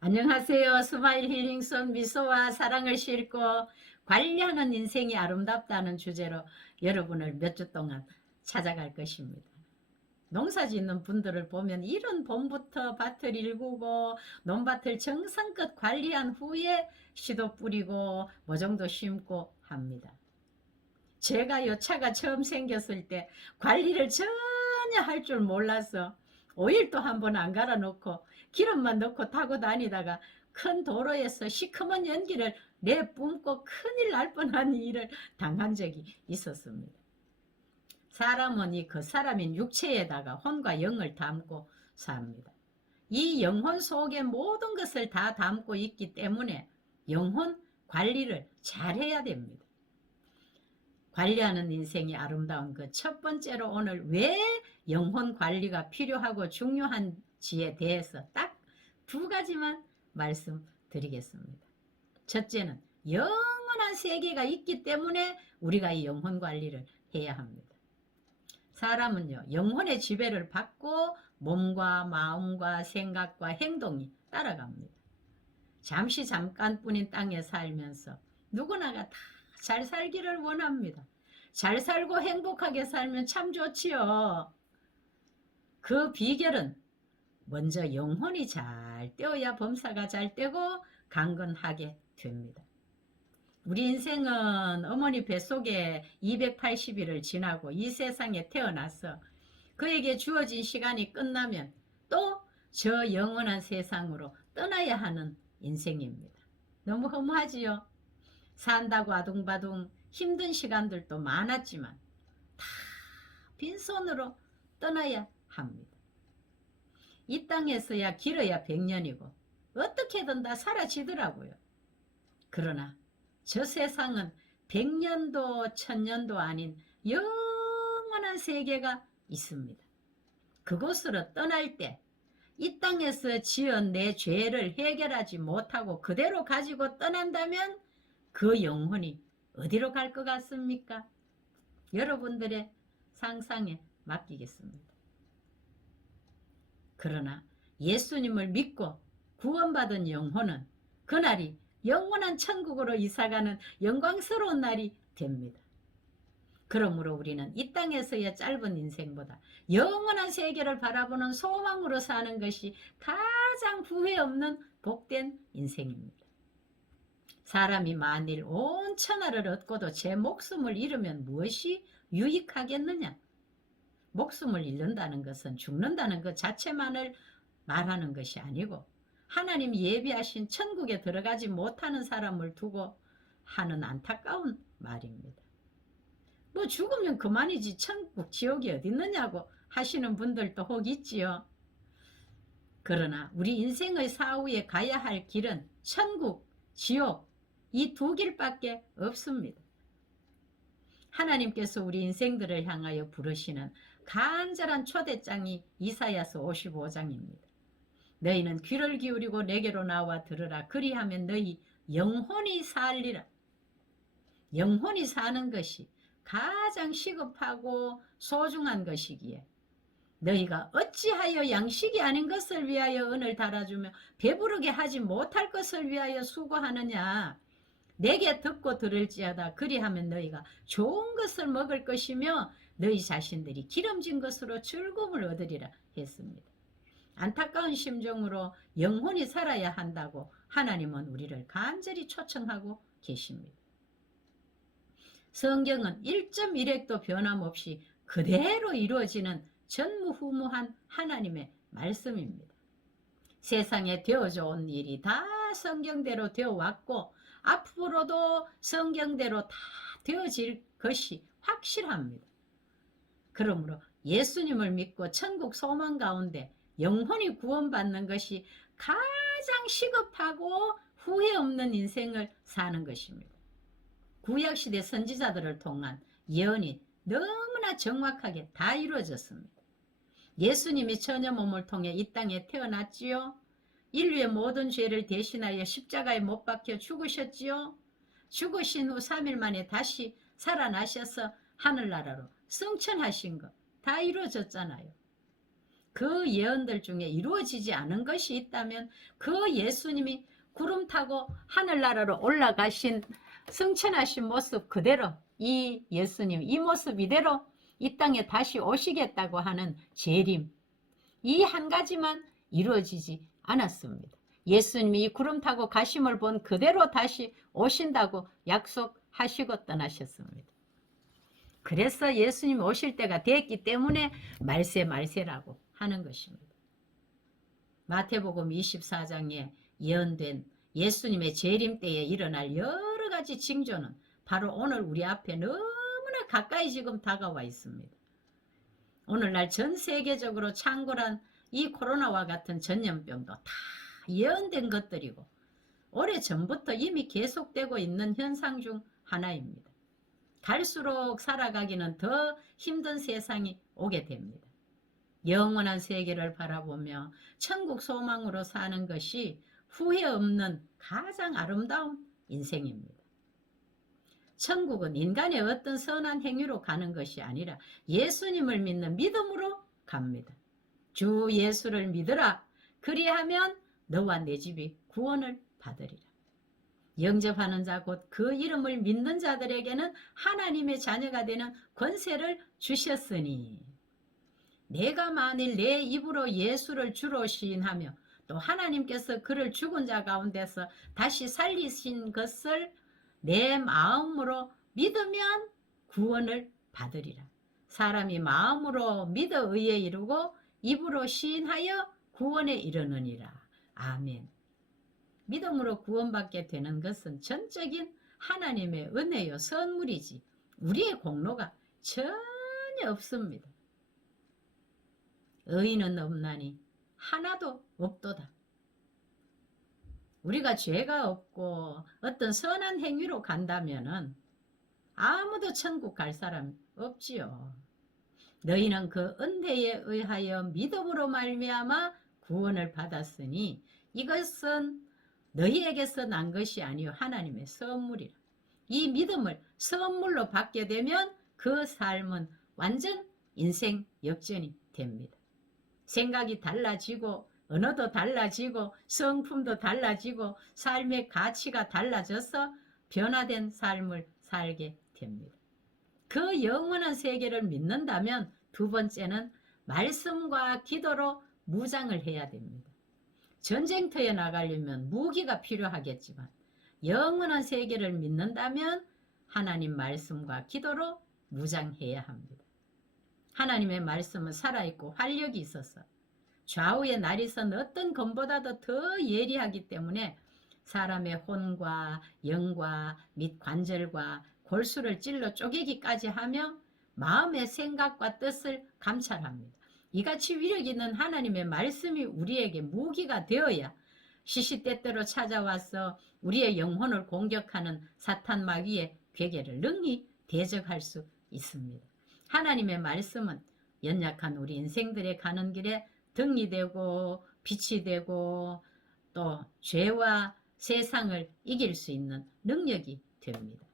안녕하세요. 스마일 힐링son 미소와 사랑을 싣고 관리하는 인생이 아름답다는 주제로 여러분을 몇 주 동안 찾아갈 것입니다. 농사 짓는 분들을 보면 이른 봄부터 밭을 일구고 논밭을 정성껏 관리한 후에 씨도 뿌리고 모종도 심고 합니다. 제가 요 차가 처음 생겼을 때 관리를 전혀 할 줄 몰라서 오일도 한번 안 갈아 놓고 기름만 넣고 타고 다니다가 큰 도로에서 시커먼 연기를 내뿜고 큰일 날 뻔한 일을 당한 적이 있었습니다. 사람은 이 그 사람인 육체에다가 혼과 영을 담고 삽니다. 이 영혼 속에 모든 것을 다 담고 있기 때문에 영혼 관리를 잘해야 됩니다. 관리하는 인생이 아름다운 그 첫 번째로 오늘 왜 영혼 관리가 필요하고 중요한지에 대해서 딱 두 가지만 말씀드리겠습니다. 첫째는 영원한 세계가 있기 때문에 우리가 이 영혼 관리를 해야 합니다. 사람은요, 영혼의 지배를 받고 몸과 마음과 생각과 행동이 따라갑니다. 잠깐뿐인 땅에 살면서 누구나가 다 잘 살기를 원합니다. 잘 살고 행복하게 살면 참 좋지요. 그 비결은 먼저 영혼이 잘 떼어야 범사가 잘 떼고 강건하게 됩니다. 우리 인생은 어머니 뱃속에 280일을 지나고 이 세상에 태어나서 그에게 주어진 시간이 끝나면 또 저 영원한 세상으로 떠나야 하는 인생입니다. 너무 허무하지요? 산다고 아둥바둥 힘든 시간들도 많았지만 다 빈손으로 떠나야 합니다. 이 땅에서야 길어야 100년이고 어떻게든 다 사라지더라고요. 그러나 저 세상은 100년도 1000년도 아닌 영원한 세계가 있습니다. 그곳으로 떠날 때 이 땅에서 지은 내 죄를 해결하지 못하고 그대로 가지고 떠난다면 그 영혼이 어디로 갈 것 같습니까? 여러분들의 상상에 맡기겠습니다. 그러나 예수님을 믿고 구원받은 영혼은 그날이 영원한 천국으로 이사가는 영광스러운 날이 됩니다. 그러므로 우리는 이 땅에서의 짧은 인생보다 영원한 세계를 바라보는 소망으로 사는 것이 가장 후회 없는 복된 인생입니다. 사람이 만일 온 천하를 얻고도 제 목숨을 잃으면 무엇이 유익하겠느냐? 목숨을 잃는다는 것은 죽는다는 것 자체만을 말하는 것이 아니고 하나님 예비하신 천국에 들어가지 못하는 사람을 두고 하는 안타까운 말입니다. 뭐 죽으면 그만이지 천국 지옥이 어디 있느냐고 하시는 분들도 혹 있지요. 그러나 우리 인생의 사후에 가야 할 길은 천국, 지옥 이 두 길밖에 없습니다. 하나님께서 우리 인생들을 향하여 부르시는 간절한 초대장이 이사야서 55장입니다. 너희는 귀를 기울이고 내게로 나와 들으라. 그리하면 너희 영혼이 살리라. 영혼이 사는 것이 가장 시급하고 소중한 것이기에 너희가 어찌하여 양식이 아닌 것을 위하여 은을 달아주며 배부르게 하지 못할 것을 위하여 수고하느냐. 내게 듣고 들을지어다. 그리하면 너희가 좋은 것을 먹을 것이며 너희 자신들이 기름진 것으로 즐거움을 얻으리라 했습니다. 안타까운 심정으로 영혼이 살아야 한다고 하나님은 우리를 간절히 초청하고 계십니다. 성경은 1.1획도 변함없이 그대로 이루어지는 전무후무한 하나님의 말씀입니다. 세상에 되어져 온 일이 다 성경대로 되어 왔고 앞으로도 성경대로 다 되어질 것이 확실합니다. 그러므로 예수님을 믿고 천국 소망 가운데 영혼이 구원받는 것이 가장 시급하고 후회 없는 인생을 사는 것입니다. 구약시대 선지자들을 통한 예언이 너무나 정확하게 다 이루어졌습니다. 예수님이 처녀 몸을 통해 이 땅에 태어났지요. 인류의 모든 죄를 대신하여 십자가에 못 박혀 죽으셨지요. 죽으신 후 3일 만에 다시 살아나셔서 하늘나라로 승천하신 것 다 이루어졌잖아요. 그 예언들 중에 이루어지지 않은 것이 있다면 그 예수님이 구름 타고 하늘나라로 올라가신 승천하신 모습 그대로 이 예수님 이 모습 이대로 이 땅에 다시 오시겠다고 하는 재림 이 한 가지만 이루어지지 않았습니다. 예수님이 이 구름 타고 가심을 본 그대로 다시 오신다고 약속하시고 떠나셨습니다. 그래서 예수님 오실 때가 됐기 때문에 말세라고 하는 것입니다. 마태복음 24장에 예언된 예수님의 재림 때에 일어날 여러 가지 징조는 바로 오늘 우리 앞에 너무나 가까이 지금 다가와 있습니다. 오늘날 전 세계적으로 창궐한 이 코로나와 같은 전염병도 다 예언된 것들이고 오래전부터 이미 계속되고 있는 현상 중 하나입니다. 갈수록 살아가기는 더 힘든 세상이 오게 됩니다. 영원한 세계를 바라보며 천국 소망으로 사는 것이 후회 없는 가장 아름다운 인생입니다. 천국은 인간의 어떤 선한 행위로 가는 것이 아니라 예수님을 믿는 믿음으로 갑니다. 주 예수를 믿으라. 그리하면 너와 내 집이 구원을 받으리라. 영접하는 자 곧 그 이름을 믿는 자들에게는 하나님의 자녀가 되는 권세를 주셨으니 내가 만일 내 입으로 예수를 주로 시인하며 또 하나님께서 그를 죽은 자 가운데서 다시 살리신 것을 내 마음으로 믿으면 구원을 받으리라. 사람이 마음으로 믿어 의에 이르고 입으로 시인하여 구원에 이르느니라. 아멘. 믿음으로 구원받게 되는 것은 전적인 하나님의 은혜요 선물이지 우리의 공로가 전혀 없습니다. 의인은 없나니 하나도 없도다. 우리가 죄가 없고 어떤 선한 행위로 간다면은 아무도 천국 갈 사람 없지요. 너희는 그 은혜에 의하여 믿음으로 말미암아 구원을 받았으니 이것은 너희에게서 난 것이 아니요 하나님의 선물이라. 이 믿음을 선물로 받게 되면 그 삶은 완전 인생 역전이 됩니다. 생각이 달라지고 언어도 달라지고 성품도 달라지고 삶의 가치가 달라져서 변화된 삶을 살게 됩니다. 그 영원한 세계를 믿는다면 두 번째는 말씀과 기도로 무장을 해야 됩니다. 전쟁터에 나가려면 무기가 필요하겠지만 영원한 세계를 믿는다면 하나님 말씀과 기도로 무장해야 합니다. 하나님의 말씀은 살아있고 활력이 있어서 좌우의 날이선 어떤 검보다도 더 예리하기 때문에 사람의 혼과 영과 및 관절과 골수를 찔러 쪼개기까지 하며 마음의 생각과 뜻을 감찰합니다. 이같이 위력 있는 하나님의 말씀이 우리에게 무기가 되어야 시시때때로 찾아와서 우리의 영혼을 공격하는 사탄 마귀의 괴계를 능히 대적할 수 있습니다. 하나님의 말씀은 연약한 우리 인생들의 가는 길에 등이 되고 빛이 되고 또 죄와 세상을 이길 수 있는 능력이 됩니다.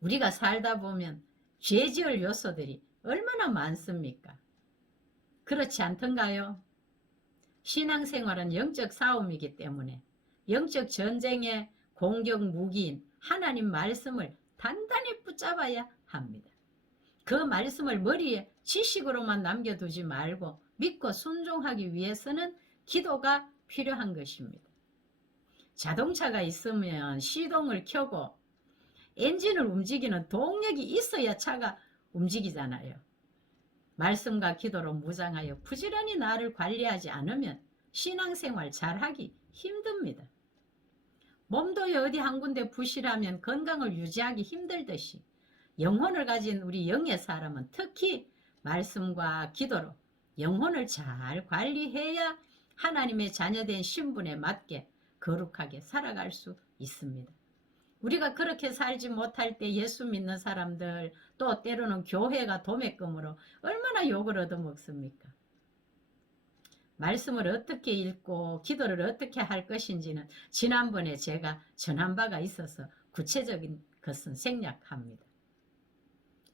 우리가 살다 보면 죄 지을 요소들이 얼마나 많습니까? 그렇지 않던가요? 신앙생활은 영적 싸움이기 때문에 영적 전쟁의 공격 무기인 하나님 말씀을 단단히 붙잡아야 합니다. 그 말씀을 머리에 지식으로만 남겨두지 말고 믿고 순종하기 위해서는 기도가 필요한 것입니다. 자동차가 있으면 시동을 켜고 엔진을 움직이는 동력이 있어야 차가 움직이잖아요. 말씀과 기도로 무장하여 부지런히 나를 관리하지 않으면 신앙생활 잘하기 힘듭니다. 몸도 어디 한 군데 부실하면 건강을 유지하기 힘들듯이 영혼을 가진 우리 영의 사람은 특히 말씀과 기도로 영혼을 잘 관리해야 하나님의 자녀된 신분에 맞게 거룩하게 살아갈 수 있습니다. 우리가 그렇게 살지 못할 때 예수 믿는 사람들 또 때로는 교회가 도매금으로 얼마나 욕을 얻어먹습니까? 말씀을 어떻게 읽고 기도를 어떻게 할 것인지는 지난번에 제가 전한 바가 있어서 구체적인 것은 생략합니다.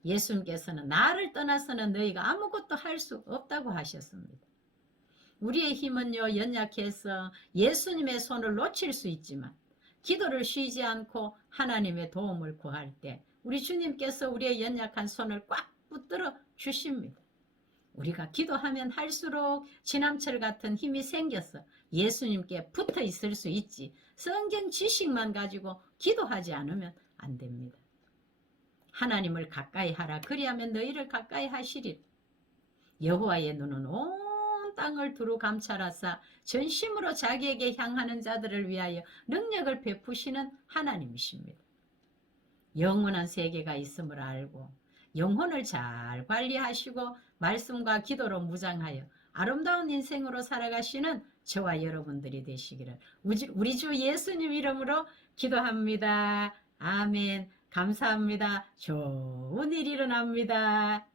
예수님께서는 나를 떠나서는 너희가 아무것도 할 수 없다고 하셨습니다. 우리의 힘은요, 연약해서 예수님의 손을 놓칠 수 있지만 기도를 쉬지 않고 하나님의 도움을 구할 때 우리 주님께서 우리의 연약한 손을 꽉 붙들어 주십니다. 우리가 기도하면 할수록 지남철 같은 힘이 생겨서 예수님께 붙어 있을 수 있지, 성경 지식만 가지고 기도하지 않으면 안 됩니다. 하나님을 가까이 하라. 그리하면 너희를 가까이 하시리라. 여호와의 눈은 온 땅을 두루 감찰하사 전심으로 자기에게 향하는 자들을 위하여 능력을 베푸시는 하나님이십니다. 영원한 세계가 있음을 알고 영혼을 잘 관리하시고 말씀과 기도로 무장하여 아름다운 인생으로 살아가시는 저와 여러분들이 되시기를 우리 주 예수님 이름으로 기도합니다. 아멘. 감사합니다. 좋은 일이 일어납니다.